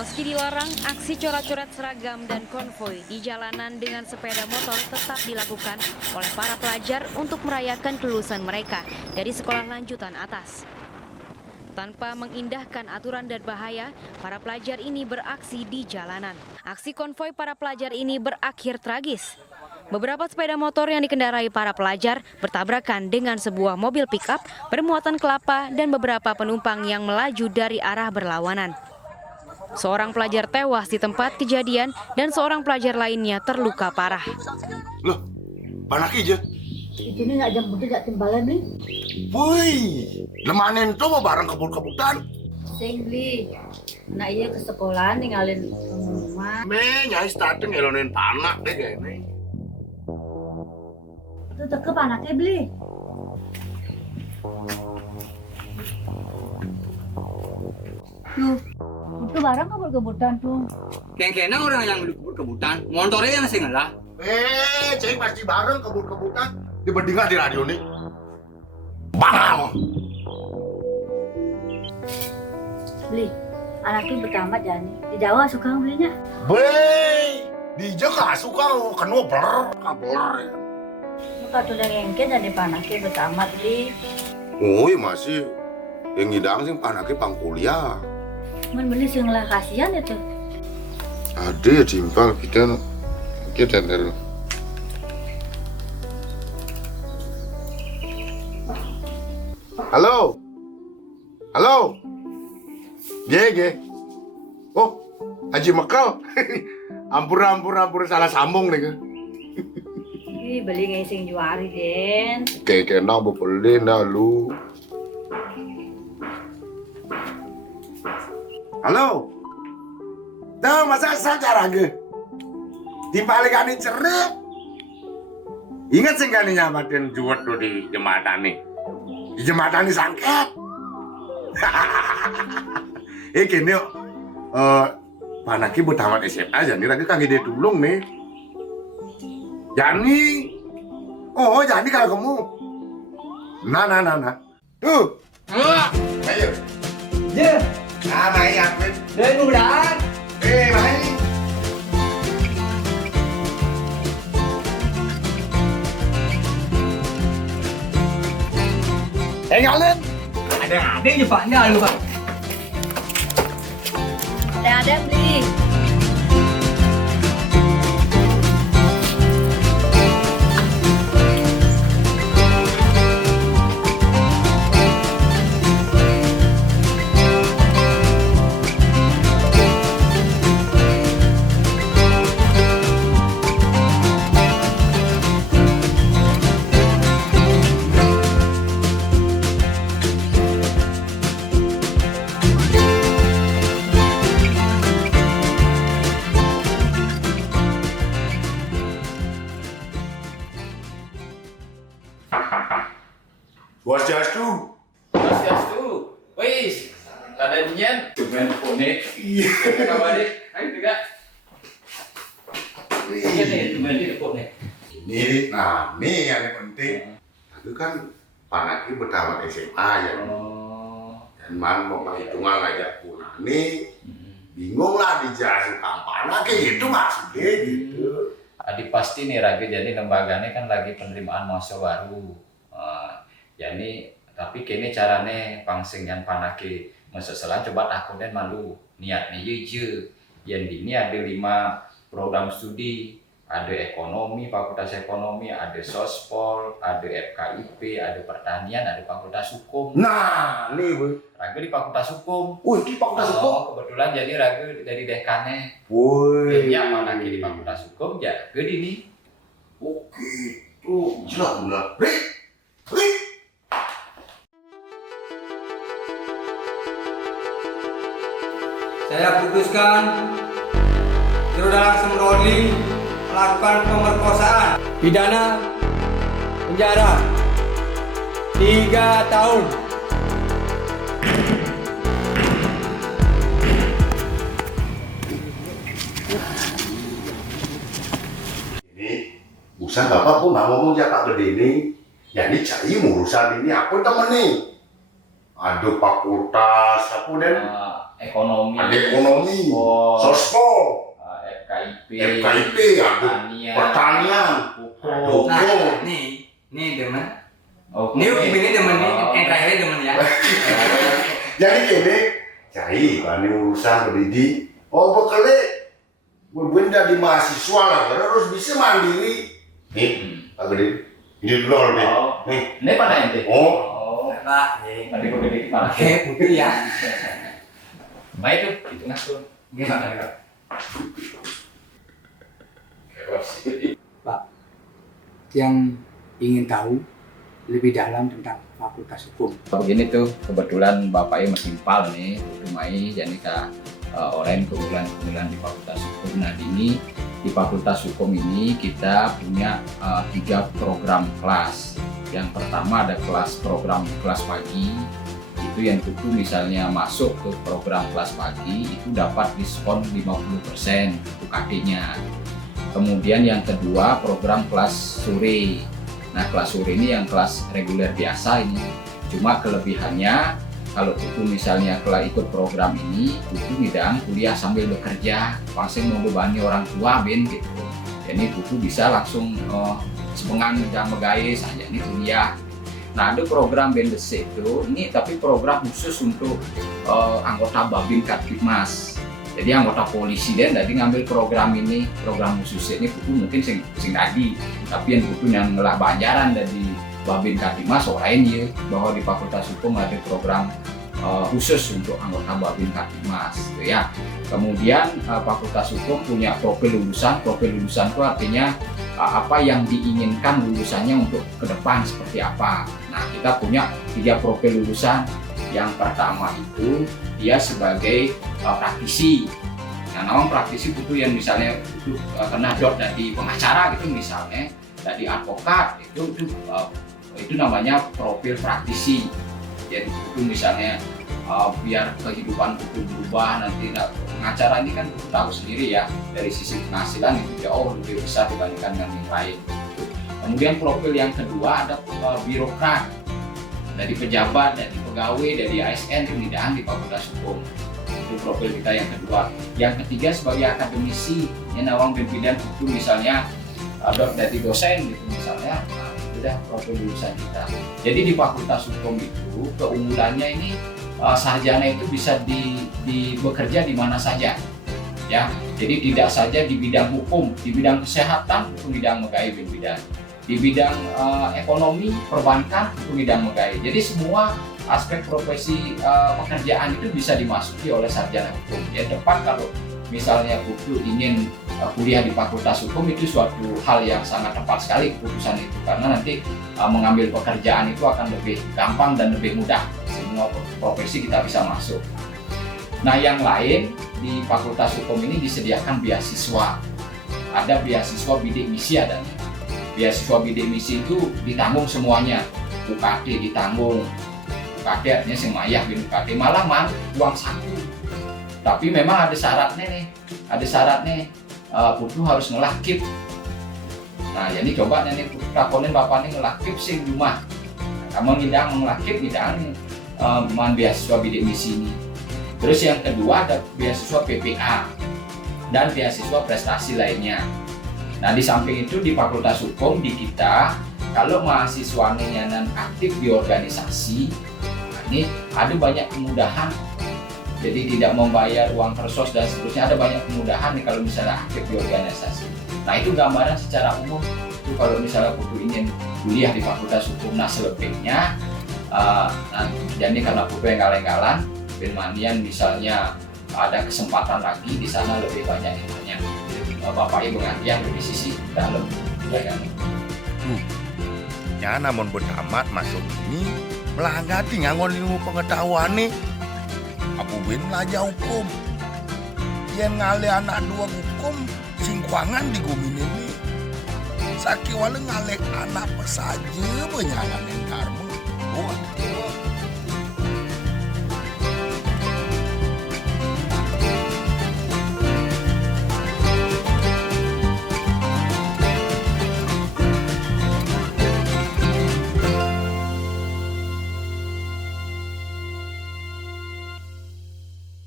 Meski dilarang, aksi coret-coret seragam dan konvoi di jalanan dengan sepeda motor tetap dilakukan oleh para pelajar untuk merayakan kelulusan mereka dari sekolah lanjutan atas. Tanpa mengindahkan aturan dan bahaya, para pelajar ini beraksi di jalanan. Aksi konvoi para pelajar ini berakhir tragis. Beberapa sepeda motor yang dikendarai para pelajar bertabrakan dengan sebuah mobil pick-up bermuatan kelapa dan beberapa penumpang yang melaju dari arah berlawanan. Seorang pelajar tewas di tempat kejadian dan seorang pelajar lainnya terluka parah. Loh, panak aja. Itu nih nggak jemput nggak timbalan nih. Woi, lemanin tuh mau bareng kebut-kebutan. Sing beli. Nah iya ke sekolah ninggalin rumah. Me, nyai starting ngelonin panak deh kayaknya. Itu tekep anaknya beli. Loh, itu barang kebut-kebutan tuh. Kayaknya orang yang kebut-kebutan, motornya yang masih ngalah. Ceng pasti bareng kebut-kebutan. Dibandingkan di radio nih. Bang! Beli, anaknya pertama Jani. Di Jawa suka belinya. Bey, di Jawa suka kena kabur ya. Muka tuh yang engke jadi panaknya pertama beli. Oh, iya masih. Yang ngidang sih panaknya pang kuliah. Men beli sing lah kasihan itu. Ada ya timpal kita dari. Halo, halo, ge. Oh, Haji Mekal. ampur salah sambung nih. Ih, beli ngising juari den. Kayak nang beli dah lu. Halo, tuh masa saja raga. Dibalikan cerik. Ingat sih kan nyamatin juwet tuh di jembatan nih. Di jembatan ini sangket. Gini yuk. Panaki buat tamat SMA jadi lagi kaki dia tulung nih. Jani. Oh, Jani kalau kamu. Nah. Tuh. Ayo. Ya, Main Akmin. dari mudah. Main. Ngalen. Ada ya Pak, enggak lu Pak. Ada beli. Swastiastu. Swastiastu. Wis, ada nyen. Cuman pone. Iya. Kabar ayo tidak. Ini cuman di pone. Ini, nah, ini yang penting. Itu kan panaknya pertama SMA ya. Dan man mau perhitungan ngajak pulang nih. Bingung lah dijelasin panaknya itu maksudnya gitu. Adi pasti nih Raga, jadi lembaganya kan lagi penerimaan mahasiswa baru. Jadi tapi kini carane pangsingan panake meseselan coba akunnya malu niatnya ye. Yang ini ada 5 program studi, ada ekonomi, fakultas ekonomi, ada sospol, ada FKIP, ada pertanian, ada fakultas hukum. Nah, nih bu. Raga di fakultas hukum. Di fakultas hukum. Kebetulan jadi Raga dari dekannya. Woi. Ya panake di fakultas hukum ya gede nih. Oke, tuh jelas benar. Rik. Saya putuskan Saudara Semroni melakukan pemerkosaan, pidana penjara 3 tahun. Ini usaha bapak pun mau ngomong ya Pak Gede ini. Ya ini cari urusan ini aku temen nih. Aduh fakultas aku dan ekonomi, ada ekonomi, sospol, FKIP, ada pertanian, hukum. Nah, nih demen. Oke. Ini ini demen nih, yang terakhir demen ya. Jadi gini, cari kan urusan pendidik, bekerja berbeda di mahasiswa lah, karena harus bisa mandiri. Nih, Pak Gede, ini dulu deh. Nih, Ini pada ente. Pak, Tadi gue gede kepala. putih ya. Nah itu ngatur. Gimana? Pak, yang ingin tahu lebih dalam tentang Fakultas Hukum. Begini tuh, kebetulan bapaknya mesimpal nih, rumai jadi orang keunggulan di Fakultas Hukum. Nah di Fakultas Hukum ini kita punya 3 program kelas. Yang pertama ada program kelas pagi. Itu yang tentu misalnya masuk ke program kelas pagi itu dapat diskon 50% UKT-nya. Kemudian yang kedua program kelas sore. Nah kelas sore ini yang kelas reguler biasa ini. Cuma kelebihannya kalau itu misalnya kalau ikut program ini itu bidang kuliah sambil bekerja, pasti membebani orang tua gitu. Jadi itu bisa langsung sepengang dan megaya saja ini kuliah. Nah ada program BNDC itu ini tapi program khusus untuk anggota Babin Kaptipmas. Jadi anggota polisi dan tadi ngambil program ini, program khusus ini buku mungkin sing tadi, tapi yang buku yang ngelah banjaran dari Babin Kaptipmas orang ya bahwa di Fakultas Hukum ada program khusus untuk anggota Babin Kaptipmas gitu ya. Kemudian Fakultas Hukum punya profil lulusan itu artinya apa yang diinginkan lulusannya untuk ke depan seperti apa. Nah kita punya 3 profil lulusan. Yang pertama itu dia sebagai praktisi. Nah namanya praktisi itu yang misalnya itu kena dot dari pengacara gitu misalnya, dari advokat itu namanya profil praktisi. Jadi itu misalnya biar kehidupan itu berubah nanti. Nah, pengacara ini kan tahu sendiri ya dari sisi penghasilan itu jauh lebih besar dibandingkan dengan yang lain. Kemudian profil yang kedua ada birokrat, dari pejabat, dari pegawai, dari ASN kemudian di Fakultas Hukum. Itu profil kita yang kedua. Yang ketiga sebagai akademisi, yang nawang pimpinan hukum misalnya dari dosen gitu misalnya. Nah, itu udah profil lulusan kita. Jadi di Fakultas Hukum itu keunggulannya ini sarjana itu bisa bekerja di mana saja. Ya, jadi tidak saja di bidang hukum, di bidang kesehatan, itu bidang megai bidang. Di bidang ekonomi, perbankan, itu bidang megai. Jadi semua aspek profesi pekerjaan itu bisa dimasuki oleh sarjana hukum. Ya depan kalau misalnya buku ingin kuliah di Fakultas Hukum itu suatu hal yang sangat tepat sekali keputusan itu karena nanti mengambil pekerjaan itu akan lebih gampang dan lebih mudah. Semua profesi kita bisa masuk. Nah yang lain di Fakultas Hukum ini disediakan beasiswa. Ada beasiswa bidik misi adanya. Beasiswa bidik misi itu ditanggung semuanya. UKT ditanggung. UKT artinya semayah bin UKT malah uang saku. Tapi memang ada syaratnya nih. Ada syaratnya butuh harus ngelakip. Nah jadi coba nih takonin bapak nih ngelakip sing rumah. Kamu ngidang ngelakip ngidang nih beasiswa bidik misi ini. Terus yang kedua ada beasiswa PPA dan beasiswa prestasi lainnya. Nah di samping itu di Fakultas Hukum di kita kalau mahasiswanya yang aktif di organisasi, nah ini ada banyak kemudahan. Jadi tidak membayar uang kersos dan seterusnya, ada banyak kemudahan nih kalau misalnya aktif di organisasi. Nah itu gambaran secara umum itu kalau misalnya butuh ingin kuliah di Fakultas Hukum. Nah selebihnya jadi karena buku yang galang-galang, Benmanian misalnya ada kesempatan lagi di sana lebih banyak ilmunya. Bapak Ibu pengajian di sisi dalam, ya kan? Ya namun beramat masuk ini melanggati ngangon ilmu pengetahuan nih. Aku bin belajar hukum. Yang ngale anak 2 hukum singkwangan di gumin ini. Saki wale ngale anak pesaje benyalan yang karma.